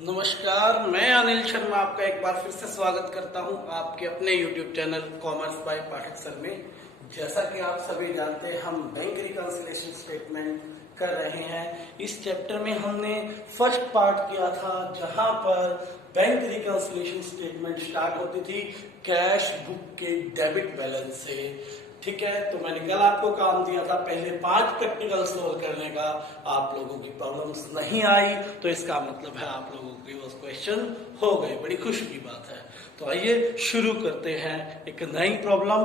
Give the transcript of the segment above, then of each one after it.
नमस्कार, मैं अनिल शर्मा आपका एक बार फिर से स्वागत करता हूं आपके अपने YouTube channel commerce by Pathak sir में। जैसा कि आप सभी जानते हैं, हम बैंक रिकंसिलिएशन स्टेटमेंट कर रहे हैं। इस चैप्टर में हमने फर्स्ट पार्ट किया था, जहां पर बैंक रिकंसिलिएशन स्टेटमेंट स्टार्ट होती थी कैश बुक के डेबिट बैलेंस से। ठीक है, तो मैंने कल आपको काम दिया था पहले 5 प्रैक्टिकल सोल्व करने का। आप लोगों की प्रॉब्लम्स नहीं आई, तो इसका मतलब है आप लोगों के वो क्वेश्चन हो गए। बड़ी खुशी की बात है। तो आइए शुरू करते हैं एक नई प्रॉब्लम,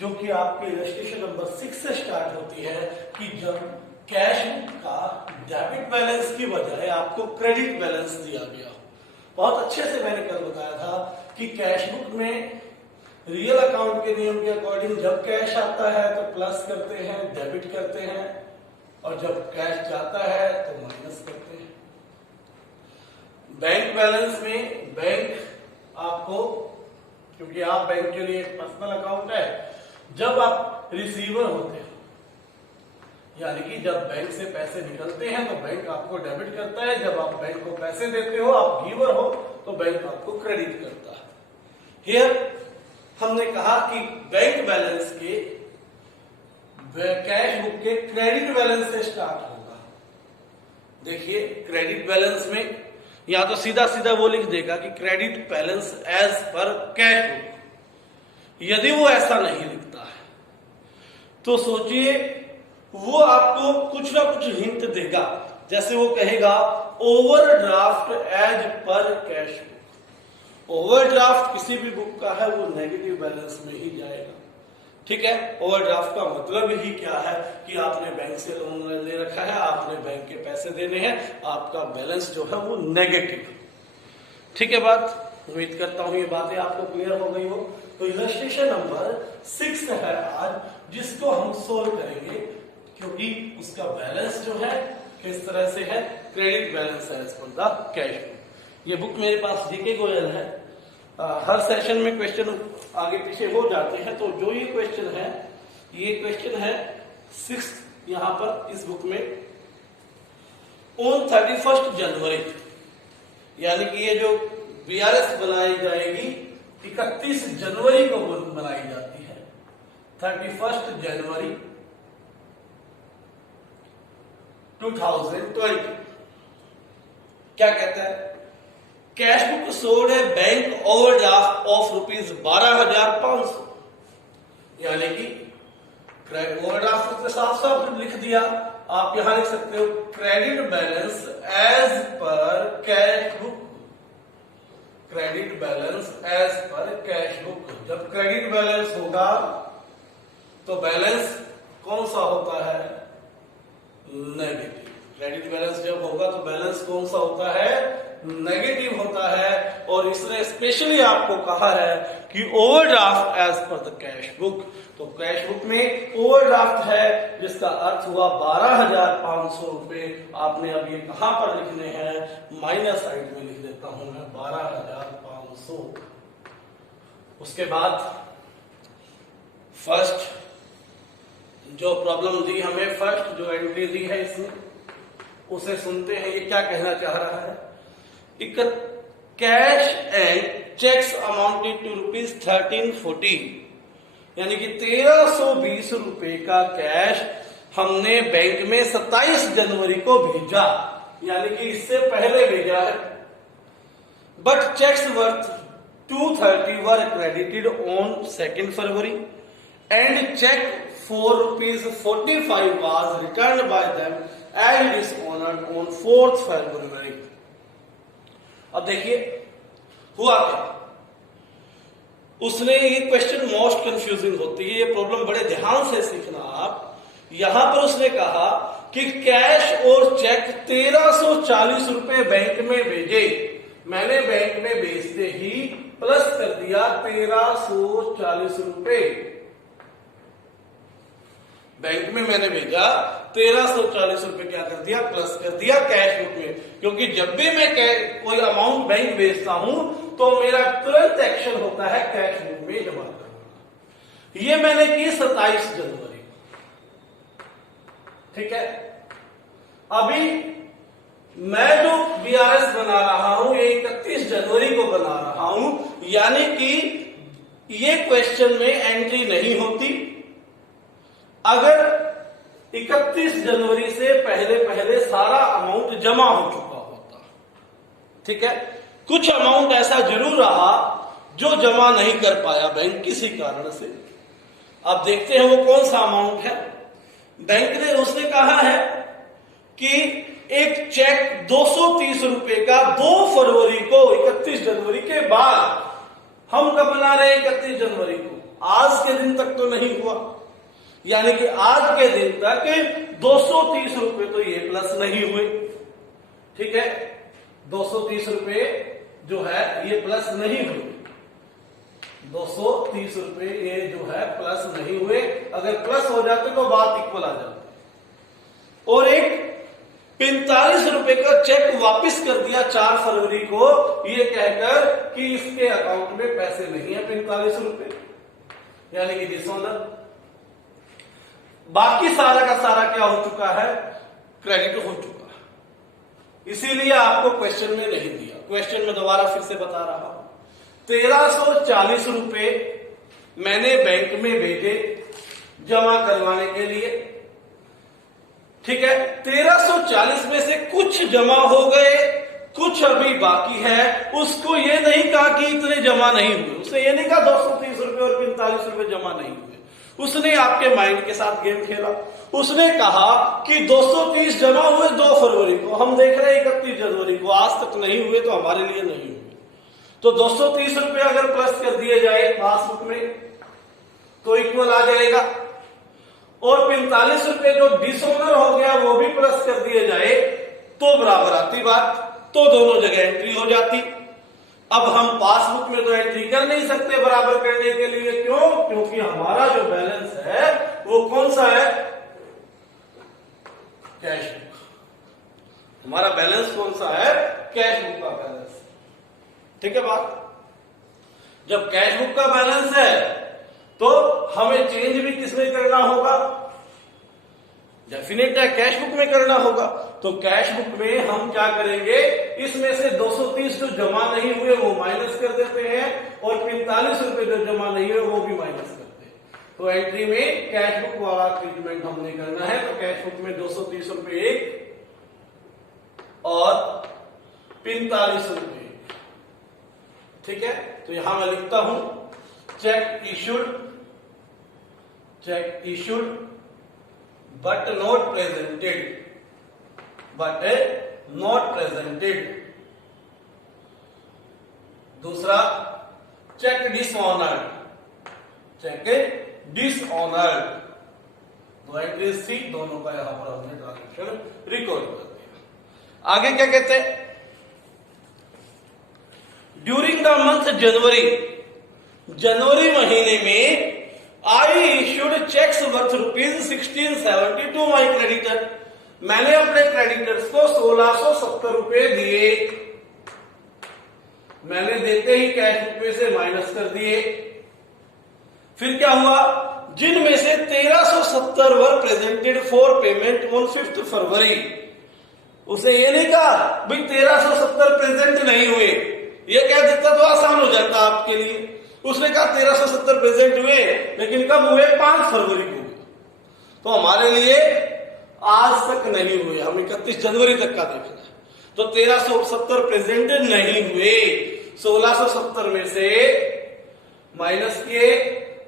जो कि आपके इलस्ट्रेशन नंबर 6 से स्टार्ट होती है कि जब कैश बुक का डेबिट बैलेंस की बजाय आपको क्रेडिट बैलेंस दिया गया। बहुत अच्छे से मैंने कल बताया था कि कैश बुक में रियल अकाउंट के नियम के अकॉर्डिंग जब कैश आता है तो प्लस करते हैं, डेबिट करते हैं, और जब कैश जाता है तो माइनस करते हैं। बैंक बैलेंस में बैंक आपको, क्योंकि आप बैंक के लिए एक पर्सनल अकाउंट है, जब आप रिसीवर होते हो, यानी कि जब बैंक से पैसे निकलते हैं तो बैंक आपको डेबिट करता है, जब आप बैंक को पैसे देते हो, आप गिवर हो, तो बैंक आपको क्रेडिट करता है। हियर हमने कहा कि बैंक बैलेंस के कैश बुक के क्रेडिट बैलेंस से स्टार्ट होगा। देखिए, क्रेडिट बैलेंस में या तो सीधा सीधा वो लिख देगा कि credit balance as per cash book. यदि वो ऐसा नहीं लिखता है तो सोचिए, वो आपको कुछ ना कुछ हिंट देगा। जैसे वो कहेगा overdraft as per cash book. Overdraft किसी भी बुक का है वो नेगेटिव बैलेंस में ही जाएगा। ठीक है, ओवरड्राफ्ट का मतलब ही क्या है कि आपने बैंक से लोन ले रखा है, आपने बैंक के पैसे देने हैं, आपका बैलेंस जो है वो नेगेटिव। ठीक है, बात उम्मीद करता हूं ये बातें आपको क्लियर हो गई हो। तो इलस्ट्रेशन नंबर 6 है आज, जिसको हम सोल्व करेंगे, क्योंकि उसका बैलेंस जो है किस तरह से है, क्रेडिट बैलेंस है as per the cash book. ये बुक मेरे पास जीके गोयल है। हर सेशन में क्वेश्चन आगे पीछे हो जाते हैं, तो जो ये क्वेश्चन है 6 यहां पर इस बुक में ऑन 31 जनवरी, यानी कि ये जो बीआरएस बनाई जाएगी 31 जनवरी को बनाई जाती है। 31 जनवरी 2020 क्या कहता है? कैश बुक सोल्ड है बैंक ओवरड्राफ्ट ऑफ ₹12,500, यानी कि ओवरड्राफ्ट के साथ साथ लिख दिया। आप यहां लिख सकते हो credit balance as per cash book. Credit balance as per cash book. जब क्रेडिट बैलेंस होगा तो बैलेंस कौन सा होता है? नेगेटिव। क्रेडिट बैलेंस जब होगा तो बैलेंस कौन सा होता है? नेगेटिव होता है। और इसने स्पेशली आपको कहा है कि overdraft as per the cash book. तो कैश बुक में ओवरड्राफ्ट है, जिसका अर्थ हुआ 12,500 रुपए। आपने अब ये कहां पर लिखने हैं? माइनस साइड में लिख देता हूं मैं 12,500। उसके बाद फर्स्ट जो प्रॉब्लम दी हमें, फर्स्ट जो एंट्री दी है इसमें, उसे सुनते हैं ये क्या कहना चाह रहा है। Cash and cheques amounted to ₹1340, यानी कि 1320 रुपए का कैश हमने बैंक में 27 जनवरी को भेजा, यानी कि इससे पहले भेजा है। But cheques worth 230 were credited on 2 February and cheque for ₹45 was returned by them and dishonored on 4th February. अब देखिए हुआ क्या। उसने ये क्वेश्चन मोस्ट कंफ्यूजिंग होती है, ये प्रॉब्लम बड़े ध्यान से सीखना आप। यहां पर उसने कहा कि कैश और चेक 1340 रुपए बैंक में भेजे। मैंने बैंक में भेजते ही प्लस कर दिया 1340 रुपए। बैंक में मैंने भेजा 1340 रुपए, क्या कर दिया? प्लस कर दिया कैश बुक में। क्योंकि जब भी मैं कोई अमाउंट बैंक भेजता हूं तो मेरा तुरंत एक्शन होता है कैश बुक में जमा करना। ये मैंने की 27 जनवरी। ठीक है, अभी मैं जो BRS बना रहा हूं ये 31 जनवरी को बना रहा हूं, यानी कि ये क्वेश्चन में एंट्री नहीं होती अगर 31 जनवरी से पहले पहले सारा अमाउंट जमा हो चुका होता। ठीक है, कुछ अमाउंट ऐसा जरूर रहा जो जमा नहीं कर पाया बैंक किसी कारण से। अब देखते हैं वो कौन सा अमाउंट है। बैंक ने उसने कहा है कि एक चेक 230 रुपए का 2 फरवरी को 31 जनवरी के बाद, हम कब बना रहे हैं 31 जनवरी को, आज के दिन तक तो नहीं हुआ, यानी कि आज के दिन तक 230 रुपए तो ये प्लस नहीं हुए। ठीक है, 230 रुपए जो है ये प्लस नहीं हुए, 230 रुपए ये जो है प्लस नहीं हुए। अगर प्लस हो जाते तो बात इक्वल आ जाती। और एक 45 रुपए का चेक वापस कर दिया 4 फरवरी को, ये कहकर कि इसके अकाउंट में पैसे नहीं है 45 रुपए, यानी कि डिसऑनर। बाकी सारा का सारा क्या हो चुका है, क्रेडिट हो चुका है। इसीलिए आपको क्वेश्चन में नहीं दिया। क्वेश्चन में दोबारा फिर से बता रहा हूं, 1340 रुपए मैंने बैंक में भेजे जमा करवाने के लिए। ठीक है, 1340 में से कुछ जमा हो गए, कुछ अभी बाकी है। उसको ये नहीं कहा कि इतने जमा नहीं हुए, उसने ये नहीं कहा 230 रुपए और 45 रुपए जमा नहीं हुए। उसने आपके माइंड के साथ गेम खेला। उसने कहा कि 230 जमा हुए 2 फरवरी को, हम देख रहे हैं 31 जनवरी को, आज तक नहीं हुए तो हमारे लिए नहीं हुए। तो 230 रुपए अगर प्लस कर दिए जाए पासबुक में तो इक्वल आ जाएगा, और 45 रुपए जो डिसऑनर हो गया वो भी प्लस कर दिए जाए तो बराबर आती बात, तो दोनों जगह एंट्री हो जाती। अब हम पासबुक में तो एंट्री कर नहीं सकते बराबर करने के लिए, क्यों? क्योंकि हमारा जो बैलेंस है वो कौन सा है, कैश बुक। हमारा बैलेंस कौन सा है, कैश बुक का बैलेंस। ठीक है बात। जब कैश बुक का बैलेंस है तो हमें चेंज भी किसमें करना होगा, डेफिनेट है कैश बुक में करना होगा। तो कैश बुक में हम क्या करेंगे, इसमें से 230 जो जमा नहीं हुए वो माइनस कर देते हैं, और 45 रुपए जो जमा नहीं हुए वो भी माइनस करते हैं। तो एंट्री में कैश बुक वाला ट्रीटमेंट हमने करना है। तो कैश बुक में 230 रुपए एक और 45 रुपए। ठीक है, तो यहां मैं लिखता हूं check issued but not presented। दूसरा चेक डिसऑनर्ड, दो एंट्री सी, दोनों का यहां पर हमने ट्रांजेक्शन रिकॉर्ड कर दिया। आगे क्या कहते हैं, ड्यूरिंग द मंथ जनवरी महीने में I issued cheques worth ₹1670 to my creditor. मैंने अपने क्रेडिटर्स को 1670 रुपए दिए। मैंने देते ही कैश बुक में से माइनस कर दिए। फिर क्या हुआ, जिनमें से 1370 वर प्रेजेंटेड फॉर पेमेंट ऑन 5 फरवरी। उसे ये नहीं कहा भाई 1370 प्रेजेंट नहीं हुए, ये कह देता तो आसान हो जाता आपके लिए। उसने कहा 1370 प्रेजेंट हुए, लेकिन कब हुए, 5 फरवरी को हुए। तो हमारे लिए आज तक नहीं हुए, हम 31 जनवरी तक का देखना है। तो 1370 प्रेजेंट नहीं हुए, 1670 में से माइनस किए,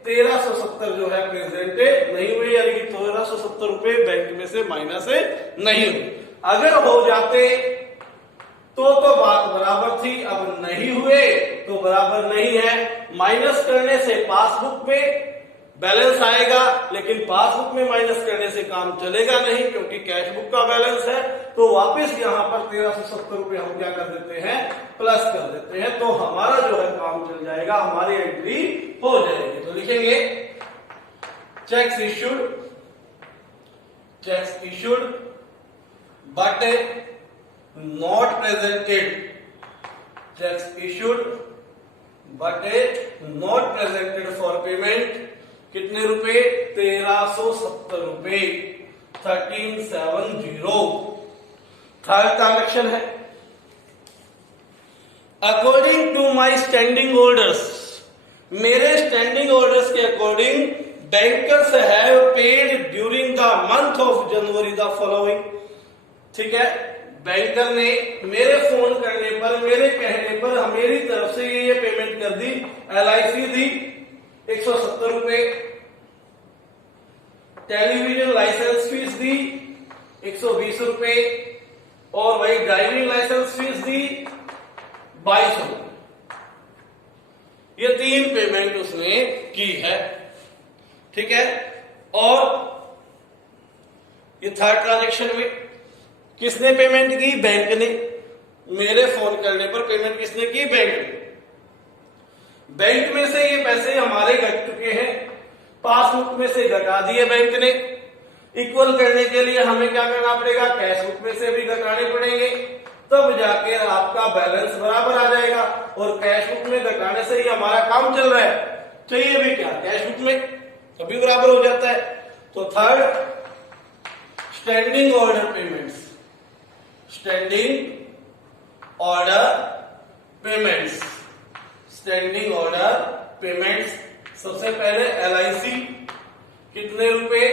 1370 जो है प्रेजेंट नहीं हुए, यानी कि 1370 रुपए बैंक में से माइनस नहीं हुए। अगर हो जाते तो बात बराबर थी, अब नहीं हुए तो बराबर नहीं है। माइनस करने से पासबुक में बैलेंस आएगा, लेकिन पासबुक में माइनस करने से काम चलेगा नहीं, क्योंकि कैश बुक का बैलेंस है। तो वापस यहां पर 1370 रुपए हम क्या कर देते हैं, प्लस कर देते हैं। तो हमारा जो है काम चल जाएगा, हमारी एंट्री हो जाएगी। तो लिखेंगे checks issued but not presented, checks issued but not presented for payment। कितने रुपए, 1370 रुपए, 1370। थर्ड ट्रांजेक्शन है, according to my standing orders, मेरे स्टैंडिंग ऑर्डर्स के अकॉर्डिंग bankers have paid during the month of January the following. ठीक है, banker ने मेरे फोन करने पर, मेरे कहने पर मेरी तरफ से ये पेमेंट कर दी। LIC दी 170 रुपए, टेलीविजन लाइसेंस फीस दी 120 रुपए, और वही ड्राइविंग लाइसेंस फीस दी 22 रुपए। ये 3 पेमेंट उसने की है। ठीक है, और ये थर्ड ट्रांजेक्शन में किसने पेमेंट की? बैंक ने। मेरे फोन करने पर पेमेंट किसने की? बैंक ने। बैंक में से ये पैसे हमारे घट चुके हैं, पासबुक में से घटा दिए बैंक ने। इक्वल करने के लिए हमें क्या करना पड़ेगा? कैश बुक में से भी घटाने पड़ेंगे, तब जाके आपका बैलेंस बराबर आ जाएगा। और कैश बुक में घटाने से ही हमारा काम चल रहा है, चाहिए भी क्या? कैश बुक में, तभी बराबर हो जाता है। तो third, standing order payments, standing order payments, standing order payments. सबसे पहले LIC कितने रुपए?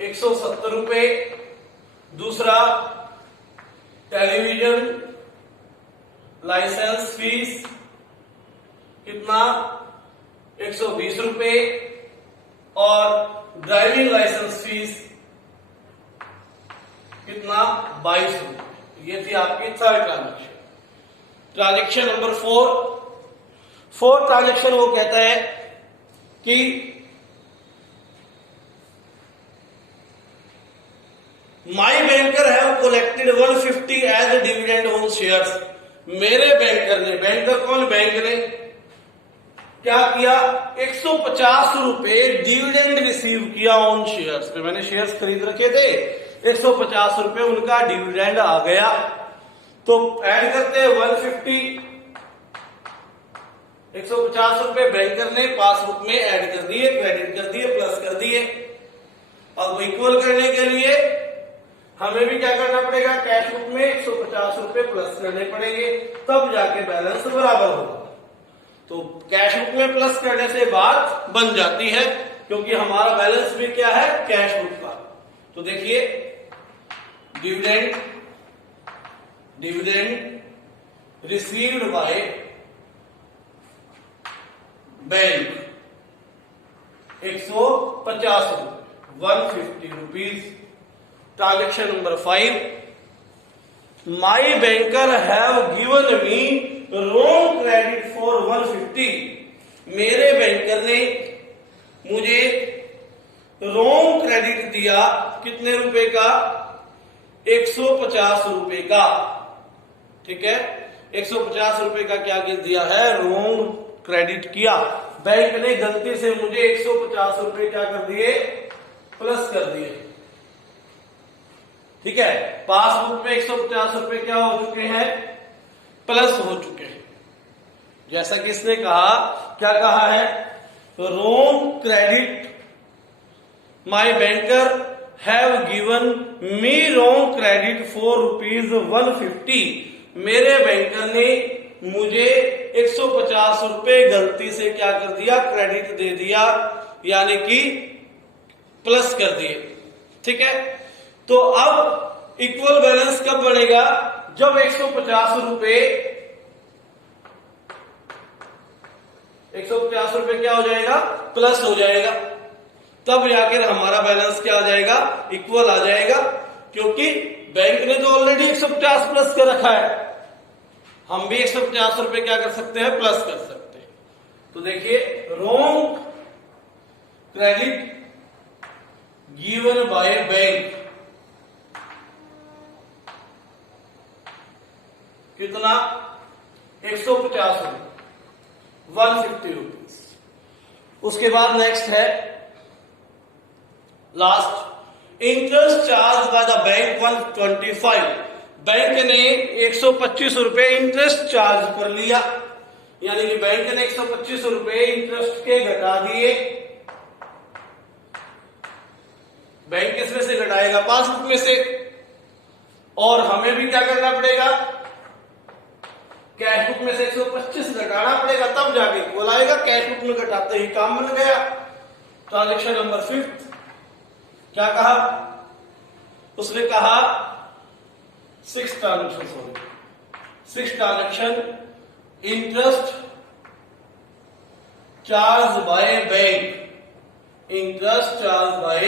170 रुपए। दूसरा, टेलीविजन लाइसेंस फीस कितना? 120 रुपए, और ड्राइविंग लाइसेंस फीस कितना? 22 रुपए। ये थी आपकी third transaction. Transaction number 4, fourth transaction वो कहता है कि my banker have collected 150 as dividend on shares. मेरे बैंकर ने, बैंकर कौन? बैंक ने क्या किया? 150 रुपए डिविडेंड रिसीव किया ऑन शेयर्स पे। मैंने शेयर्स खरीद रखे थे, 150 रुपए उनका डिविडेंड आ गया। तो ऐड करते हैं 150, 150 रुपए बैंकर ने पासबुक में ऐड कर दिए, क्रेडिट कर दिए, प्लस कर दिए। अब इक्वल करने के लिए हमें भी क्या करना पड़ेगा? कैश बुक में 150 रुपए प्लस करने पड़ेंगे, तब जाके बैलेंस बराबर होगा। तो कैश बुक में प्लस करने से बात बन जाती है, क्योंकि हमारा बैलेंस भी क्या है? कैश बुक का। तो देखिए, dividend, dividend received by bank 150 रुपए, 150 rupees. Transaction number 5, my banker have given me wrong credit for 150। मेरे बैंकर ने मुझे रॉन्ग क्रेडिट दिया, कितने रुपए का? 150 रुपए का। ठीक है, 150 रुपए का क्या दिया है? रॉन्ग क्रेडिट किया। बैंक ने गलती से मुझे 150 रुपए क्या कर दिए? प्लस कर दिए। ठीक है, पासबुक में 150 रुपए क्या हो चुके हैं? प्लस हो चुके हैं। जैसा कि इसने कहा, क्या कहा है? Wrong credit, my banker have given me wrong credit for ₹150। मेरे बैंकर ने मुझे 150 रुपए गलती से क्या कर दिया? क्रेडिट दे दिया, यानी कि प्लस कर दिए। ठीक है, तो अब इक्वल बैलेंस कब बनेगा? जब 150 रुपए, 150 रुपए क्या हो जाएगा? प्लस हो जाएगा। तब जाकर हमारा बैलेंस क्या आ जाएगा? इक्वल आ जाएगा, क्योंकि बैंक ने तो ऑलरेडी 150 प्लस कर रखा है, हम भी 150 रुपए क्या कर सकते हैं? प्लस कर सकते हैं। तो देखिए, wrong credit given by bank कितना? 150 रुपए, 150 रुपीज। उसके बाद नेक्स्ट है last, interest charge by the bank 125। Bank ने 125 रुपए इंटरेस्ट चार्ज कर लिया, यानी कि बैंक ने 125 रुपए इंटरेस्ट के घटा दिए। बैंक किसमें से घटाएगा? पासबुक में से। और हमें भी क्या करना पड़ेगा, कैश बुक में से 125 घटाना पड़ेगा, तब जाके इक्वल आएगा। कैश बुक में घटाते ही काम बन गया। ट्रांजेक्शन नंबर 5 क्या कहा उसने, कहा 6 transaction interest charge by bank, interest charge by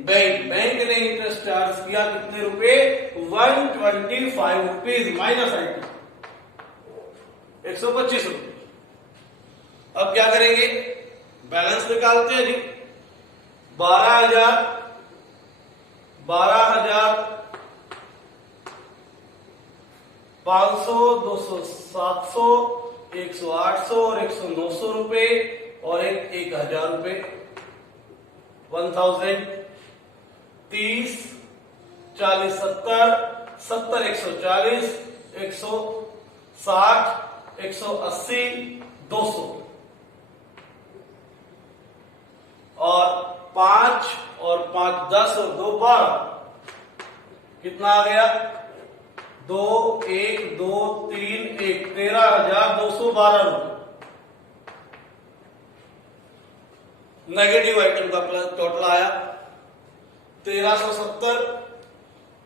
bank. Bank ने इंटरेस्ट चार्ज किया कितने रुपए, 125 रुपीज माइनस आइटम 125 रुपए। अब क्या करेंगे, बैलेंस निकालते हैं जी। 12,000 500 200 700 100 800 और 100 900 रुपए और 1,000 रुपए 1000 30 40 70 70 140 160 180 200 और 5 और 5 10 और 2 12 कितना आ गया, 2 1 2 3 1 13,212 रुपए। नेगेटिव आइटम का टोटल आया 1370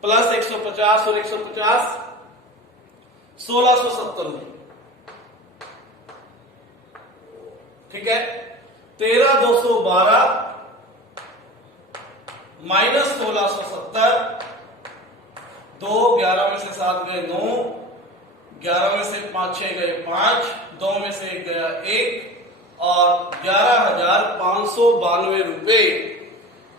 प्लस 150 और 150 1670 रुपए। ठीक है, 13,212 माइनस 1670, 2 11 में से 7 गए 9, 11 में से 5 6 गए 5, 2 में से 1 गया 1 और 11,592 रुपए।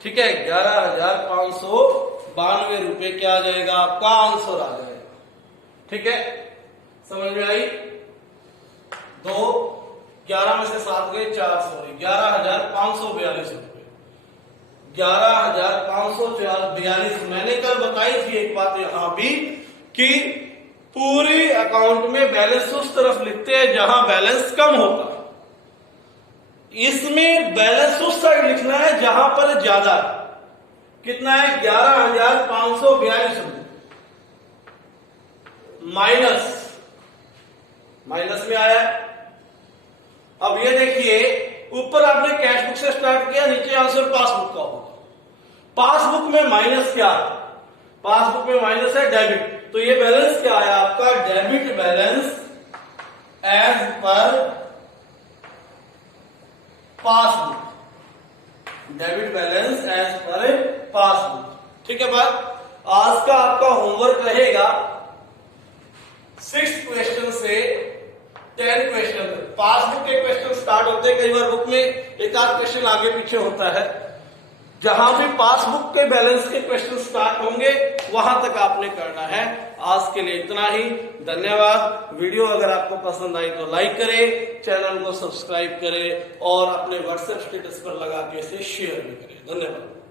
ठीक है, 11,592 रुपए क्या आ जाएगा, आपका आंसर आ जाएगा। ठीक है, समझ में आई। 2 11 में से 7 गए 4, सॉरी 11,542 रुपए, 11,542। मैंने कल बताई थी एक बात यहां भी कि पूरी अकाउंट में बैलेंस उस तरफ लिखते हैं जहां बैलेंस कम होता है। इसमें बैलेंस उस साइड लिखना है जहां पर ज्यादा है। कितना है, 11,542 रुपए माइनस में आया। अब ये देखिए, ऊपर आपने कैश बुक से स्टार्ट किया, नीचे आंसर पासबुक का होगा। पासबुक में माइनस क्या है, पासबुक में माइनस है डेबिट, तो ये बैलेंस क्या आया आपका, debit balance as per passbook, debit balance as per passbook. ठीक है बात। आज का आपका होमवर्क रहेगा 6 क्वेश्चन से 10 क्वेश्चन। पासबुक के क्वेश्चन स्टार्ट होते हैं, कई बार बुक में एक आध क्वेश्चन आगे पीछे होता है। जहां भी पासबुक के बैलेंस के क्वेश्चन स्टार्ट होंगे वहां तक आपने करना है। आज के लिए इतना ही, धन्यवाद। वीडियो अगर आपको पसंद आई तो लाइक करें, चैनल को सब्सक्राइब करें और अपने व्हाट्सएप स्टेटस पर लगा के इसे शेयर भी करें। धन्यवाद।